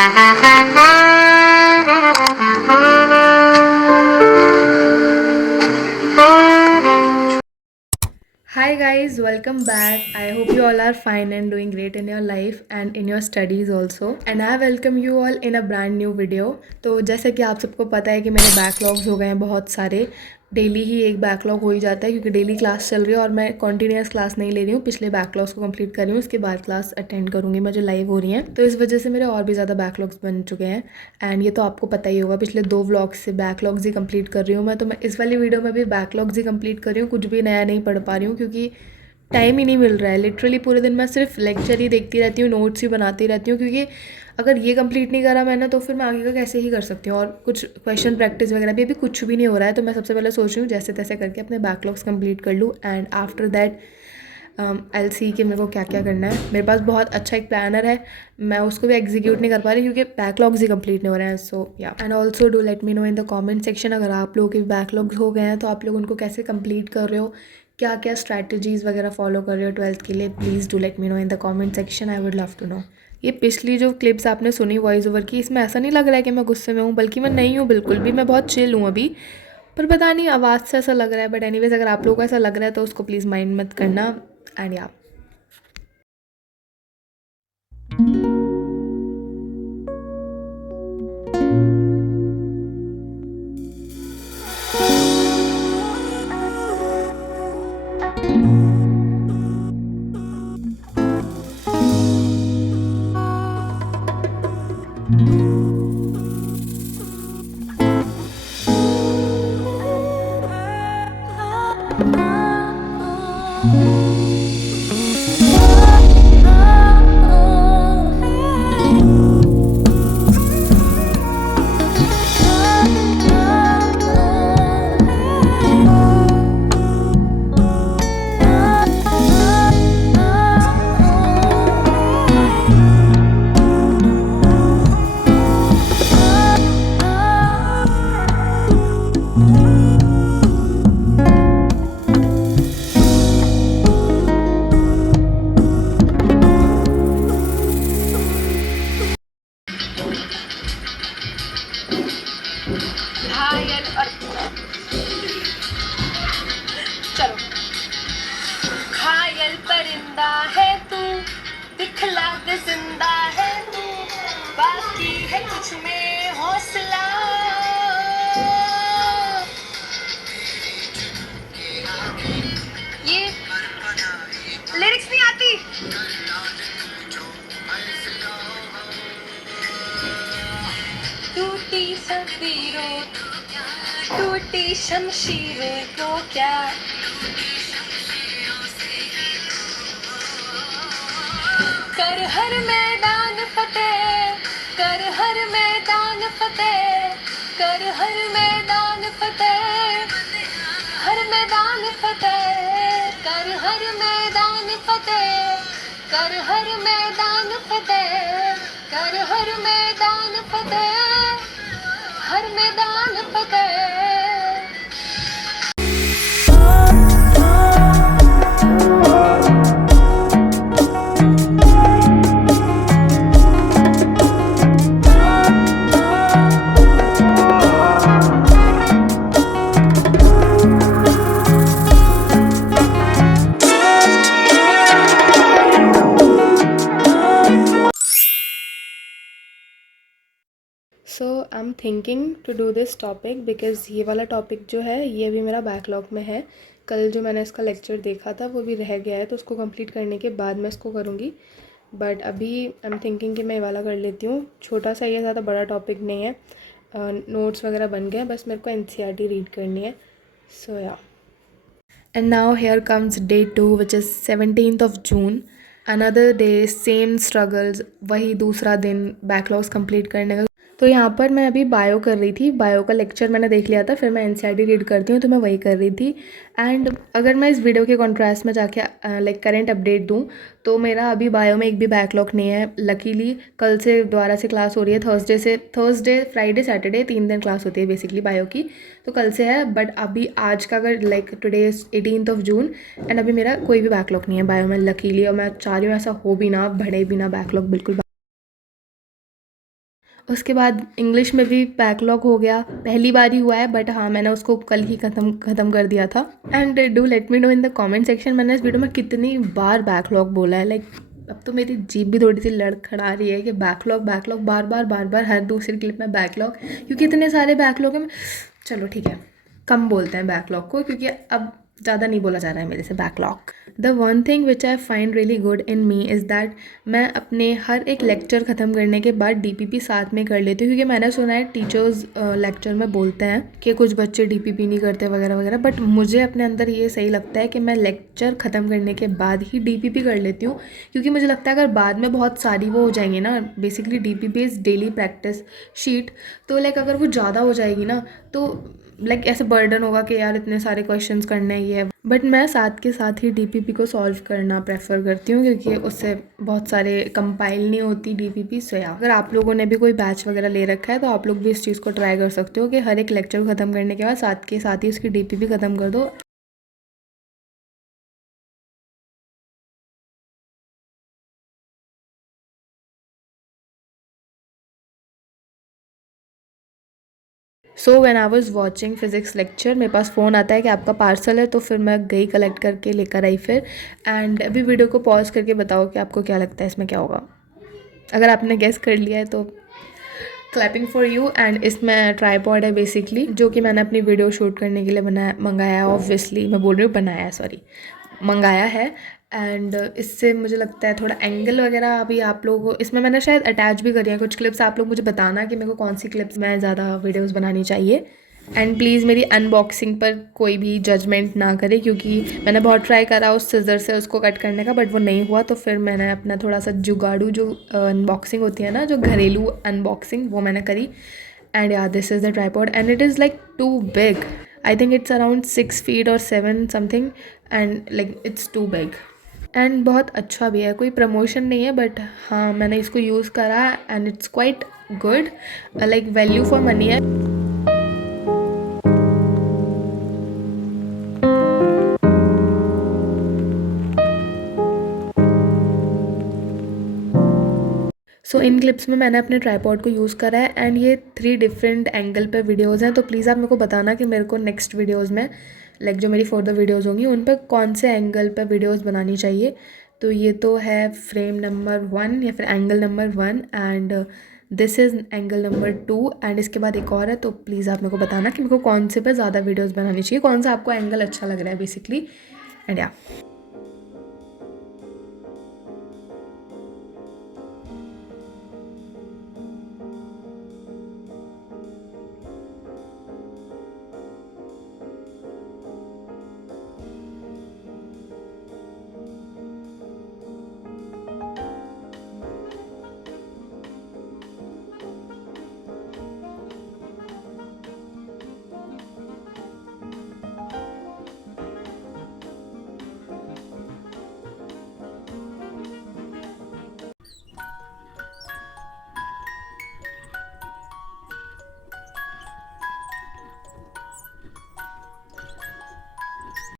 Hi guys, welcome back. I hope you all are fine and doing great in your life and in your studies also. And I welcome you all in a brand new video. तो जैसे कि आप सबको पता है कि मेरे backlogs हो गए हैं बहुत सारे। डेली ही एक बैकलॉग हो ही जाता है क्योंकि डेली क्लास चल रही है और मैं कॉन्टीन्यूस क्लास नहीं ले रही हूँ। पिछले बैकलॉग्स को कंप्लीट कर रही हूँ, उसके बाद क्लास अटेंड करूँगी मैं जो लाइव हो रही हैं। तो इस वजह से मेरे और भी ज़्यादा बैकलॉग्स बन चुके हैं। एंड ये तो आपको पता ही होगा, पिछले 2 व्लॉग्स से बैकलॉग्स ही कंप्लीट कर रही हूँ मैं। तो मैं इस वाली वीडियो में भी बैकलॉग्स ही कंप्लीट कर रही हूँ, कुछ भी नया नहीं पढ़ पा रही हूँ क्योंकि टाइम ही नहीं मिल रहा है। लिटरली पूरे दिन मैं सिर्फ लेक्चर ही देखती रहती हूँ, नोट्स ही बनाती रहती हूँ क्योंकि अगर ये कंप्लीट नहीं करा मैंने तो फिर मैं आगे का कैसे ही कर सकती हूँ। और कुछ क्वेश्चन प्रैक्टिस वगैरह भी अभी कुछ भी नहीं हो रहा है। तो मैं सबसे पहले सोच रही हूँ जैसे तैसे करके अपने बैकलॉग्स कंप्लीट कर लूँ and after that I will see कि मेरे को क्या क्या करना है। मेरे पास बहुत अच्छा एक प्लानर है, मैं उसको भी एग्जीक्यूट नहीं कर पा रही क्योंकि बैकलॉग्स ही कंप्लीट नहीं हो रहे हैं। सो या and also do let me know in the comment section अगर आप लोगों के बैकलॉग्स हो गए हैं तो आप लोग उनको कैसे कंप्लीट कर रहे हो, क्या क्या स्ट्रैटेजीज़ वगैरह फॉलो कर रहे हो 12th के लिए। Please do let me know in the comment section, I would love to know. ये पिछली जो क्लिप्स आपने सुनी वॉइस ओवर की, इसमें ऐसा नहीं लग रहा है कि मैं गुस्से में हूँ, बल्कि मैं नहीं हूँ बिल्कुल भी, मैं बहुत चिल हूँ अभी। पर पता नहीं आवाज़ से ऐसा लग रहा है। बट एनीवेज अगर आप लोगों को ऐसा लग रहा है तो उसको प्लीज़ माइंड मत करना। एंड या घायल और चलो घायल परिंदा है तू, दिखला दे जिंदा है तू, बाकी है कुछ में हौसला। ये लिरिक्स नहीं आती। टूटी शमशीरों, टूटी शमशीरें को क्या, कर हर मैदान फतेह, कर हर मैदान फतेह, कर हर मैदान फतेह, हर मैदान फतेह, कर हर मैदान फतेह, कर हर मैदान फतेह, कर हर मैदान फतेह, हर मैदान फतेह। So I am thinking to do this topic because ये वाला टॉपिक जो है ये अभी मेरा बैकलॉग में है। कल जो मैंने इसका लेक्चर देखा था वो भी रह गया है, तो उसको कंप्लीट करने के बाद मैं इसको करूँगी। बट अभी आई एम थिंकिंग कि मैं ये वाला कर लेती हूँ। छोटा सा, ये ज़्यादा बड़ा टॉपिक नहीं है। नोट्स वगैरह बन गए हैं, बस मेरे को एनसीईआरटी रीड करनी है। सो या and now here comes day 2 which is 17th of June। Another day, same struggles, वही दूसरा दिन बैकलॉग्स कंप्लीट करने का। तो यहाँ पर मैं अभी बायो कर रही थी, बायो का लेक्चर मैंने देख लिया था, फिर मैं एनसीईआरटी रीड करती हूँ तो मैं वही कर रही थी। एंड अगर मैं इस वीडियो के कॉन्ट्रास्ट में जाके लाइक करंट अपडेट दूँ तो मेरा अभी बायो में एक भी बैकलॉग नहीं है। लकीली कल से दोबारा से क्लास हो रही है, थर्सडे फ्राइडे सैटरडे 3 दिन क्लास होती है बेसिकली बायो की, तो कल से है। बट अभी आज का अगर like today 18th of June and अभी मेरा कोई भी बैकलॉग नहीं है बायो में लकीली। और मैं चाह रही हूँ ऐसा हो भी ना, बढ़े भी ना बैकलॉग बिल्कुल। उसके बाद इंग्लिश में भी बैकलॉग हो गया, पहली बार ही हुआ है बट हाँ मैंने उसको कल ही ख़त्म कर दिया था। And do let me know in the comment section मैंने इस वीडियो में कितनी बार बैकलॉग बोला है। लाइक अब तो मेरी जीभ भी थोड़ी सी लड़खड़ा रही है कि बैकलॉग बैकलॉग बार बार हर दूसरी क्लिप में बैकलॉग, क्योंकि इतने सारे बैकलॉग हैं। चलो ठीक है, कम बोलते हैं बैकलॉग को, क्योंकि अब ज़्यादा नहीं बोला जा रहा है मेरे से backlog. The one thing which I find really good in me is that मैं अपने हर एक लेक्चर ख़त्म करने के बाद डीपीपी साथ में कर लेती हूँ, क्योंकि मैंने सुना है टीचर्स लेक्चर में बोलते हैं कि कुछ बच्चे डीपीपी नहीं करते वगैरह वगैरह, बट मुझे अपने अंदर ये सही लगता है कि मैं लेक्चर ख़त्म करने के बाद ही डीपीपी कर लेती हूँ, क्योंकि मुझे लगता है अगर बाद में बहुत सारी वो हो जाएंगी ना, basically DPP is daily practice sheet, तो लाइक अगर वो ज़्यादा हो जाएगी ना तो लाइक ऐसे बर्डन होगा कि यार इतने सारे क्वेश्चंस करने ही है। बट मैं साथ के साथ ही डीपीपी को सॉल्व करना प्रेफर करती हूँ, क्योंकि उससे बहुत सारे कंपाइल नहीं होती डीपीपी। सो या अगर आप लोगों ने भी कोई बैच वगैरह ले रखा है तो आप लोग भी इस चीज़ को ट्राई कर सकते हो कि हर एक लेक्चर ख़त्म करने के बाद साथ के साथ ही उसकी डीपीपी ख़त्म कर दो। So when I was watching physics lecture मेरे पास फ़ोन आता है कि आपका पार्सल है, तो फिर मैं गई कलेक्ट करके लेकर आई फिर। एंड अभी वीडियो को पॉज करके बताओ कि आपको क्या लगता है इसमें क्या होगा। अगर आपने गेस कर लिया है तो क्लैपिंग फॉर यू। एंड इसमें ट्राईपॉड है बेसिकली, जो कि मैंने अपनी वीडियो शूट करने के लिए मंगाया है। ऑब्वियसली मैं बोल रही हूँ बनाया है, सॉरी मंगाया है। एंड इससे मुझे लगता है थोड़ा एंगल वगैरह अभी आप लोगों को इसमें मैंने शायद अटैच भी करी है कुछ क्लिप्स। आप लोग मुझे बताना कि मेरे को कौन सी क्लिप्स में ज़्यादा वीडियोस बनानी चाहिए। एंड प्लीज़ मेरी अनबॉक्सिंग पर कोई भी जजमेंट ना करे, क्योंकि मैंने बहुत ट्राई करा उस सिजर से उसको कट करने का बट वो नहीं हुआ, तो फिर मैंने अपना थोड़ा सा जुगाड़ू जो अनबॉक्सिंग होती है ना, जो घरेलू अनबॉक्सिंग, वो मैंने करी। एंड या this is the tripod and it is like too big. I think it's around 6 feet और 7 something and like it's too big. And बहुत अच्छा भी है, कोई प्रमोशन नहीं है बट हाँ मैंने इसको यूज़ करा and it's quite good, like value for money है। सो इन क्लिप्स में मैंने अपने ट्राईपॉड को यूज़ करा है एंड ये 3 डिफरेंट एंगल पे वीडियोज़ हैं। तो प्लीज़ आप मेरे को बताना कि मेरे को नेक्स्ट वीडियोज़ में लाइक जो मेरी फर्दर वीडियोज़ होंगी उन पर कौन से एंगल पे वीडियोज़ बनानी चाहिए। तो ये तो है फ्रेम नंबर 1 या फिर angle number 1 and this is angle number 2 and इसके बाद एक और है। तो प्लीज़ आप मेरे को बताना कि मेरे को कौन से पे ज़्यादा वीडियोज़ बनानी चाहिए, कौन सा आपको एंगल अच्छा लग रहा है बेसिकली। एंड या